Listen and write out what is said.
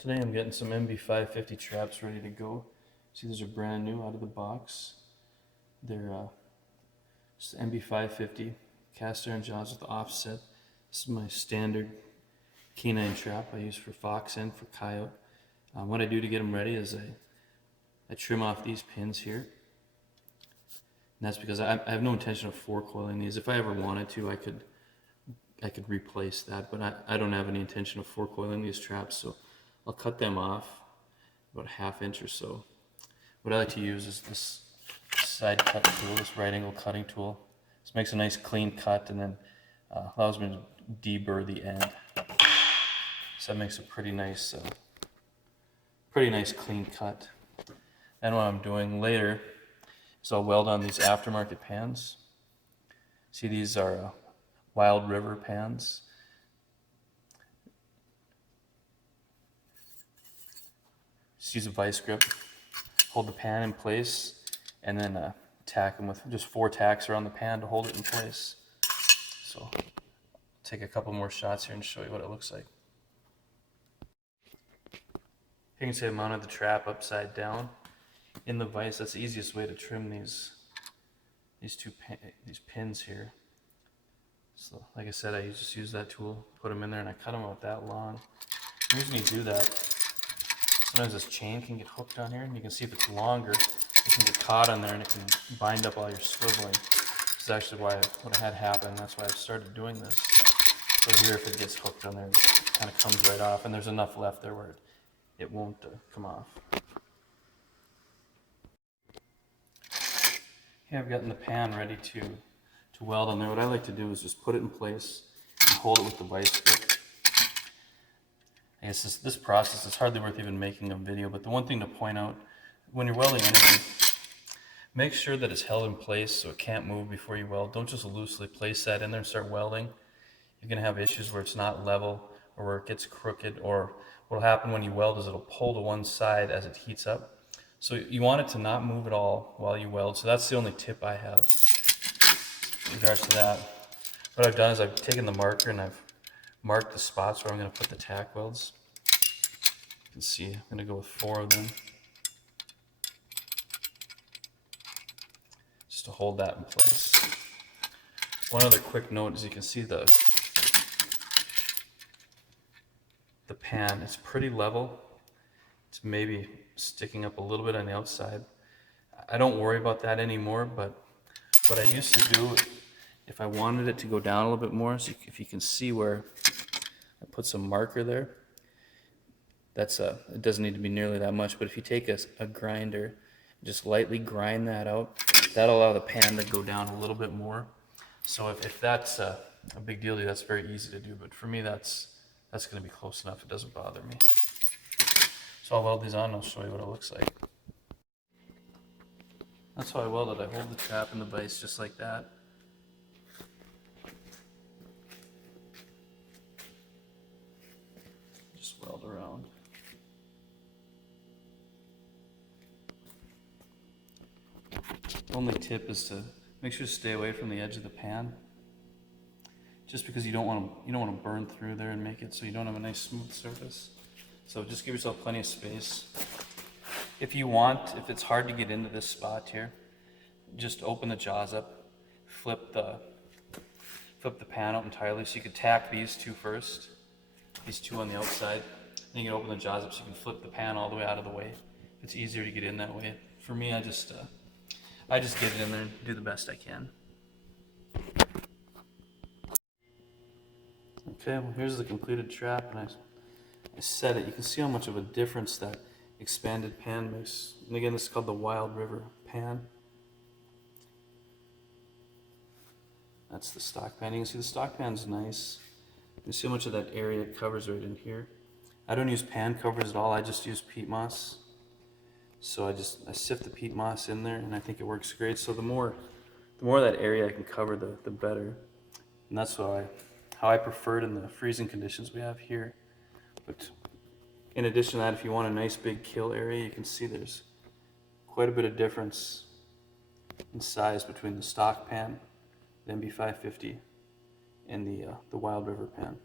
Today I'm getting some MB550 traps ready to go. See, these are brand new out of the box. They're just MB550 cast iron jaws with offset. This is my standard canine trap I use for fox and for coyote. What I do to get them ready is I trim off these pins here. And that's because I have no intention of four-coiling these. If I ever wanted to, I could replace that, but I don't have any intention of four-coiling these traps, so I'll cut them off about a ½ inch or so. What I like to use is this side cut tool, this right angle cutting tool. This makes a nice clean cut and then allows me to deburr the end. So that makes a pretty nice clean cut. And what I'm doing later is I'll weld on these aftermarket pans. See, these are Wild River pans. Just use a vice grip, hold the pan in place, and then tack them with just 4 tacks around the pan to hold it in place. So I'll take a couple more shots here and show you what it looks like. You can see I mounted the trap upside down in the vise. That's the easiest way to trim these pins here. So like I said, I just use that tool, put them in there, and I cut them out that long. The reason you do that, sometimes this chain can get hooked on here, and you can see if it's longer, it can get caught on there and it can bind up all your swiveling. This is actually what I had happen. That's why I've started doing this. So here, if it gets hooked on there, it kind of comes right off, and there's enough left there where it won't come off. Okay, I've gotten the pan ready to weld on there. What I like to do is just put it in place and hold it with the vice grip. I guess this process is hardly worth even making a video, but the one thing to point out, when you're welding anything, make sure that it's held in place so it can't move before you weld. Don't just loosely place that in there and start welding. You're going to have issues where it's not level or where it gets crooked, or what will happen when you weld is it'll pull to one side as it heats up. So you want it to not move at all while you weld. So that's the only tip I have in regards to that. What I've done is I've taken the marker and I've marked the spots where I'm going to put the tack welds. You can see I'm going to go with 4 of them, just to hold that in place. One other quick note is you can see the pan. It's pretty level. It's maybe sticking up a little bit on the outside. I don't worry about that anymore, but what I used to do, if I wanted it to go down a little bit more, so if you can see where I put some marker there, it doesn't need to be nearly that much, but if you take a grinder, just lightly grind that out, that'll allow the pan to go down a little bit more. So if that's a big deal to you, that's very easy to do, but for me that's going to be close enough. It doesn't bother me. So I'll weld these on and I'll show you what it looks like. That's how I weld it. I hold the trap in the vise just like that. Just weld around. The only tip is to make sure to stay away from the edge of the pan, just because you don't want to burn through there and make it so you don't have a nice smooth surface. So just give yourself plenty of space. If it's hard to get into this spot here, just open the jaws up, flip the pan out entirely, so you could tack these 2 first, these 2 on the outside. Then you can open the jaws up so you can flip the pan all the way out of the way. It's easier to get in that way. For me, I just get it in there and do the best I can. Okay, well here's the completed trap, and I set it. You can see how much of a difference that expanded pan makes. And again, this is called the Wild River pan. That's the stock pan. You can see the stock pan's nice. You can see how much of that area it covers right in here. I don't use pan covers at all. I just use peat moss. So I sift the peat moss in there, and I think it works great. So the more that area I can cover, the better. And that's how I prefer it in the freezing conditions we have here. But in addition to that, if you want a nice big kill area, you can see there's quite a bit of difference in size between the stock pan, the MB550, and the Wild River pan.